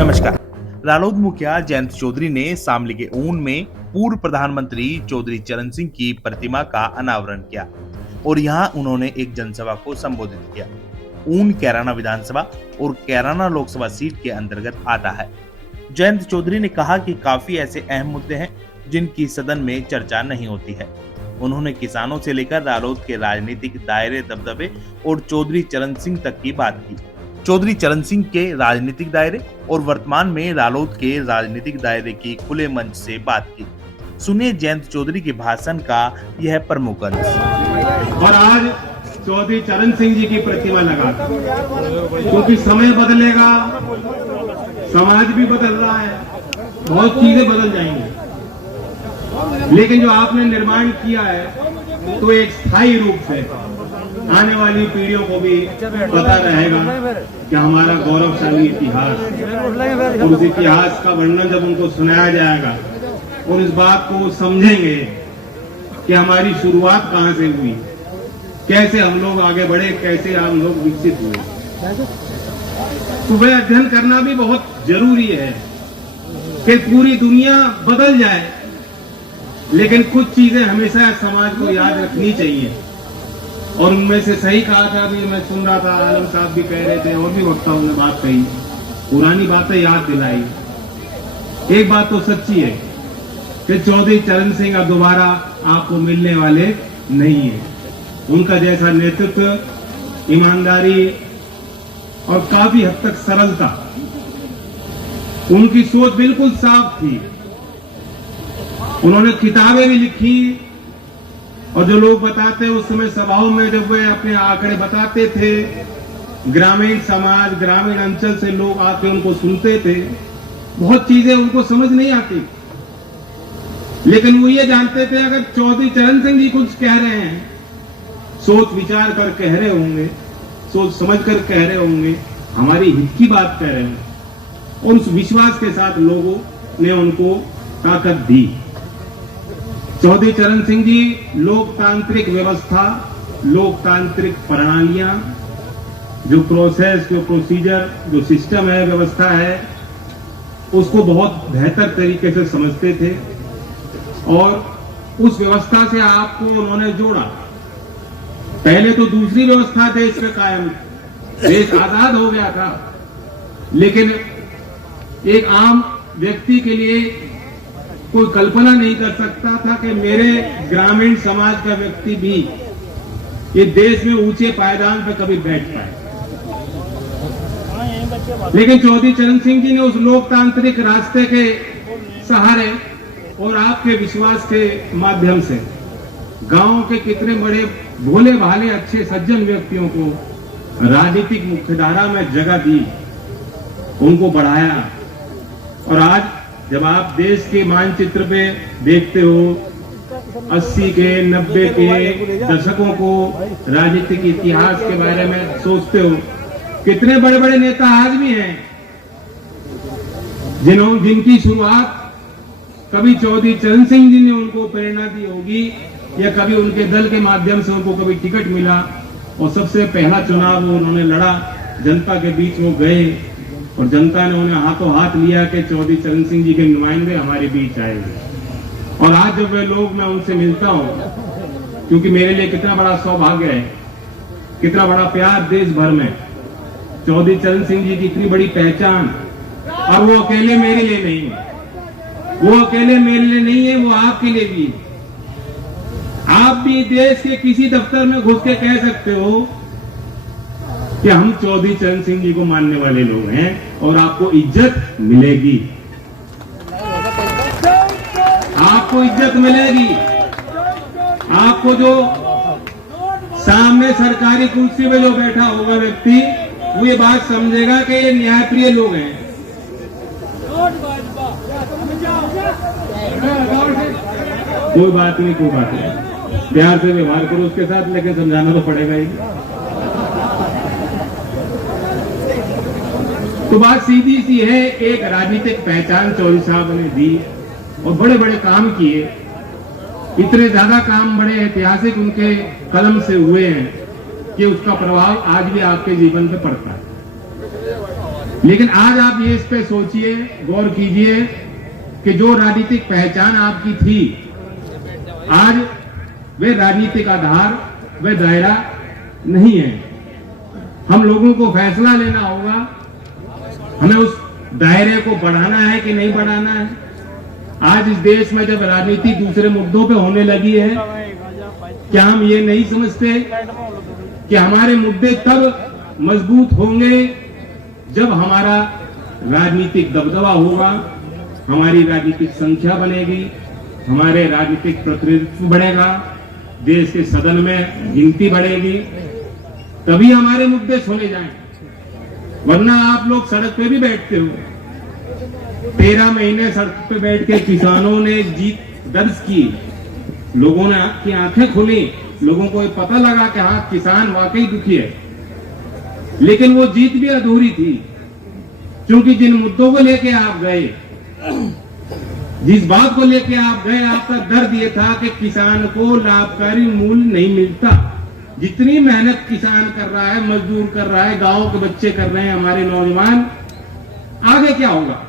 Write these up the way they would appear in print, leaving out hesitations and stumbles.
नमस्कार। रालोद मुखिया जयंत चौधरी ने शामली के ऊन में पूर्व प्रधानमंत्री चौधरी चरण सिंह की प्रतिमा का अनावरण किया और यहां उन्होंने एक जनसभा को संबोधित किया। ऊन कैराना विधानसभा और कैराना लोकसभा सीट के अंतर्गत आता है। जयंत चौधरी ने कहा कि काफी ऐसे अहम मुद्दे हैं जिनकी सदन में चर्चा नहीं होती है। उन्होंने किसानों से लेकर रालोद के राजनीतिक दायरे दबदबे और चौधरी चरण सिंह तक की बात की। चौधरी चरण सिंह के राजनीतिक दायरे और वर्तमान में रालोद के राजनीतिक दायरे की खुले मंच से बात की। सुनिए जयंत चौधरी के भाषण का यह प्रमुख अंश। और आज चौधरी चरण सिंह जी की प्रतिमा लगा, क्योंकि समय बदलेगा, समाज भी बदल रहा है, बहुत चीजें बदल जाएंगी, लेकिन जो आपने निर्माण किया है तो एक स्थायी रूप से आने वाली पीढ़ियों को भी पता रहेगा कि हमारा गौरवशाली इतिहास, और उस इतिहास का वर्णन जब उनको सुनाया जाएगा और इस बात को समझेंगे कि हमारी शुरुआत कहां से हुई, कैसे हम लोग आगे बढ़े, कैसे हम लोग विकसित हुए। तो वह अध्ययन करना भी बहुत जरूरी है कि पूरी दुनिया बदल जाए, लेकिन कुछ चीजें हमेशा समाज को याद रखनी चाहिए। और उनमें से सही कहा था, अभी मैं सुन रहा था, आलम साहब भी कह रहे थे और भी वक्ताओं ने बात कही, पुरानी बातें याद दिलाई। एक बात तो सच्ची है कि चौधरी चरण सिंह अब दोबारा आपको मिलने वाले नहीं है। उनका जैसा नेतृत्व, ईमानदारी और काफी हद तक सरलता, उनकी सोच बिल्कुल साफ थी। उन्होंने किताबें भी लिखी, और जो लोग बताते हैं उस समय सभाओं में जब वे अपने आंकड़े बताते थे, ग्रामीण समाज, ग्रामीण अंचल से लोग आके उनको सुनते थे, बहुत चीजें उनको समझ नहीं आती, लेकिन वो ये जानते थे अगर चौधरी चरण सिंह जी कुछ कह रहे हैं, सोच विचार कर कह रहे होंगे, सोच समझ कर कह रहे होंगे, हमारी हित की बात कह रहे हैं। और उस विश्वास के साथ लोगों ने उनको ताकत दी। चौधरी चरण सिंह जी लोकतांत्रिक व्यवस्था, लोकतांत्रिक प्रणालियां, जो प्रोसेस, जो प्रोसीजर, जो सिस्टम है, व्यवस्था है, उसको बहुत बेहतर तरीके से समझते थे और उस व्यवस्था से आपको उन्होंने जोड़ा। पहले तो दूसरी व्यवस्था देश में कायम, देश आजाद हो गया था, लेकिन एक आम व्यक्ति के लिए कोई कल्पना नहीं कर सकता था कि मेरे ग्रामीण समाज का व्यक्ति भी ये देश में ऊंचे पायदान पर कभी बैठ पाए। लेकिन चौधरी चरण सिंह जी ने उस लोकतांत्रिक रास्ते के सहारे और आपके विश्वास के माध्यम से गांव के कितने बड़े भोले भाले अच्छे सज्जन व्यक्तियों को राजनीतिक मुख्यधारा में जगह दी, उनको बढ़ाया। और आज जब आप देश के मानचित्र पे देखते हो, 80 के 90 के दशकों को, राजनीतिक इतिहास के बारे में सोचते हो, कितने बड़े बड़े नेता आज भी हैं जिनकी शुरुआत कभी चौधरी चरण सिंह जी ने उनको प्रेरणा दी होगी, या कभी उनके दल के माध्यम से उनको कभी टिकट मिला और सबसे पहला चुनाव वो उन्होंने लड़ा, जनता के बीच वो गए और जनता ने उन्हें हाथों हाथ लिया कि चौधरी चरण सिंह जी के नुमाइंदे हमारे बीच आएंगे। और आज जब वे लोग, मैं उनसे मिलता हूं, क्योंकि मेरे लिए कितना बड़ा सौभाग्य है, कितना बड़ा प्यार देश भर में, चौधरी चरण सिंह जी की इतनी बड़ी पहचान, और वो अकेले मेरे लिए नहीं है, वो अकेले मेरे लिए नहीं है, वो आपके लिए भी। आप भी देश के किसी दफ्तर में घुस के कह सकते हो कि हम चौधरी चरण सिंह जी को मानने वाले लोग हैं, और आपको इज्जत मिलेगी, आपको इज्जत मिलेगी। आपको जो सामने सरकारी कुर्सी में जो बैठा होगा व्यक्ति, वो ये बात समझेगा कि ये न्यायप्रिय लोग हैं। कोई बात नहीं, कोई बात नहीं, प्यार से व्यवहार करो उसके साथ, लेकिन समझाना तो पड़ेगा ही। तो बात सीधी सी है, एक राजनीतिक पहचान चौधरी साहब ने दी और बड़े बड़े काम किए, इतने ज्यादा काम बड़े ऐतिहासिक उनके कलम से हुए हैं कि उसका प्रभाव आज भी आपके जीवन पे पड़ता है। लेकिन आज आप ये इस पे सोचिए, गौर कीजिए कि जो राजनीतिक पहचान आपकी थी, आज वे राजनीतिक आधार, वे दायरा नहीं है। हम लोगों को फैसला लेना होगा, हमें उस दायरे को बढ़ाना है कि नहीं बढ़ाना है। आज इस देश में जब राजनीति दूसरे मुद्दों पे होने लगी है, क्या हम ये नहीं समझते कि हमारे मुद्दे तब मजबूत होंगे जब हमारा राजनीतिक दबदबा होगा, हमारी राजनीतिक संख्या बनेगी, हमारे राजनीतिक प्रतिनिधित्व बढ़ेगा, देश के सदन में गिनती बढ़ेगी, तभी हमारे मुद्दे सुने जाएं। वरना आप लोग सड़क पे भी बैठते हो। 13 महीने सड़क पे बैठ के किसानों ने जीत दर्ज की, लोगों ने की आंखें खुली, लोगों को पता लगा कि हाँ, किसान वाकई दुखी है। लेकिन वो जीत भी अधूरी थी, क्योंकि जिन मुद्दों को लेके आप गए, जिस बात को लेके आप गए, आपका दर्द ये था कि किसान को लाभकारी मूल्य नहीं मिलता। जितनी मेहनत किसान कर रहा है, मजदूर कर रहा है, गांव के बच्चे कर रहे हैं, हमारे नौजवान, आगे क्या होगा?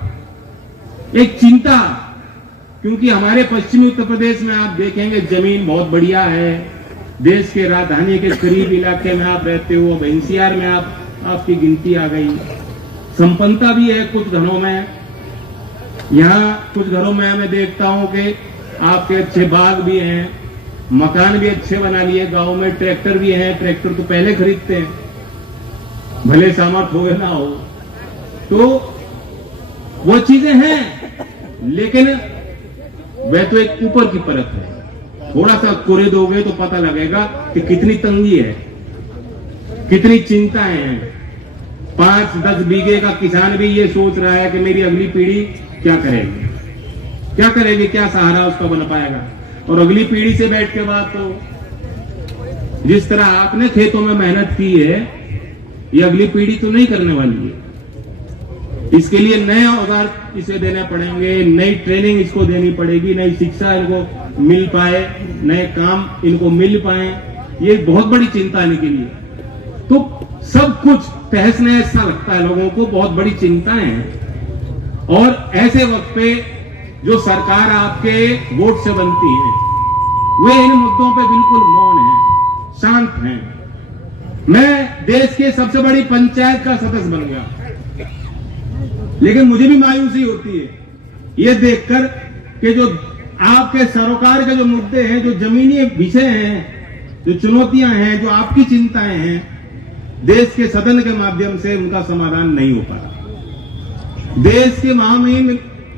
एक चिंता, क्योंकि हमारे पश्चिमी उत्तर प्रदेश में आप देखेंगे जमीन बहुत बढ़िया है, देश के राजधानी के करीब इलाके में आप रहते हो, अब एनसीआर में आपकी गिनती आ गई, संपन्नता भी है कुछ घरों में। यहाँ कुछ घरों में मैं देखता हूं कि आपके अच्छे बाग भी हैं, मकान भी अच्छे बना लिए, गांव में ट्रैक्टर भी हैं, ट्रैक्टर तो पहले खरीदते हैं, भले सामर्थ हो ना हो, तो वो चीजें हैं। लेकिन वह तो एक ऊपर की परत है, थोड़ा सा कोरे दोगे तो पता लगेगा कि कितनी तंगी है, कितनी चिंताएं हैं। 5-10 बीघे का किसान भी ये सोच रहा है कि मेरी अगली पीढ़ी क्या करेगी, क्या करेगी, क्या सहारा उसका बन पाएगा। और अगली पीढ़ी से बैठ के बात, तो जिस तरह आपने खेतों में मेहनत की है, ये अगली पीढ़ी तो नहीं करने वाली है। इसके लिए नए औजार इसे देने पड़ेंगे, नई ट्रेनिंग इसको देनी पड़ेगी, नई शिक्षा इनको मिल पाए, नए काम इनको मिल पाए, ये बहुत बड़ी चिंता है इनके लिए। तो सब कुछ तहस नहस सा लगता है लोगों को, बहुत बड़ी चिंताएं हैं। और ऐसे वक्त पे जो सरकार आपके वोट से बनती है, वे इन मुद्दों पे बिल्कुल मौन है, शांत हैं। मैं देश के सबसे बड़ी पंचायत का सदस्य बन गया, लेकिन मुझे भी मायूसी होती है ये देखकर कि जो आपके सरोकार के जो मुद्दे हैं, जो जमीनी विषय हैं, जो चुनौतियां हैं, जो आपकी चिंताएं हैं, देश के सदन के माध्यम से उनका समाधान नहीं हो पा रहा। देश के महामहिम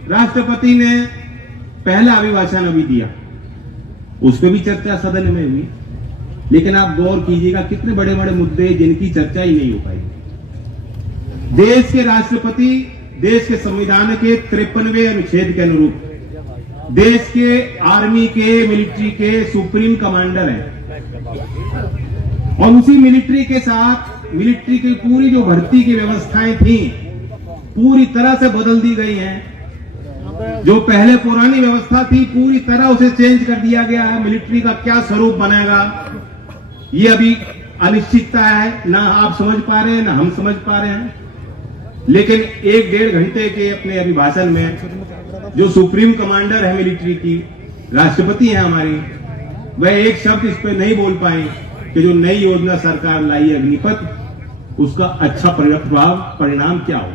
राष्ट्रपति ने पहला अभिभाषण अभी दिया, उस पर भी चर्चा सदन में हुई, लेकिन आप गौर कीजिएगा कितने बड़े बड़े मुद्दे जिनकी चर्चा ही नहीं हो पाई। देश के राष्ट्रपति देश के संविधान के 53वें अनुच्छेद के अनुरूप देश के आर्मी के, मिलिट्री के सुप्रीम कमांडर हैं, और उसी मिलिट्री के साथ मिलिट्री की पूरी जो भर्ती की व्यवस्थाएं थी पूरी तरह से बदल दी गई हैं। जो पहले पुरानी व्यवस्था थी पूरी तरह उसे चेंज कर दिया गया है। मिलिट्री का क्या स्वरूप बनेगा ये अभी अनिश्चितता है, ना आप समझ पा रहे हैं ना हम समझ पा रहे हैं। लेकिन 1-1.5 घंटे के अपने अभिभाषण में जो सुप्रीम कमांडर है मिलिट्री की, राष्ट्रपति है हमारी, वह एक शब्द इस पे नहीं बोल पाए कि जो नई योजना सरकार लाई है अग्निपथ, उसका अच्छा प्रभाव परिणाम क्या हो।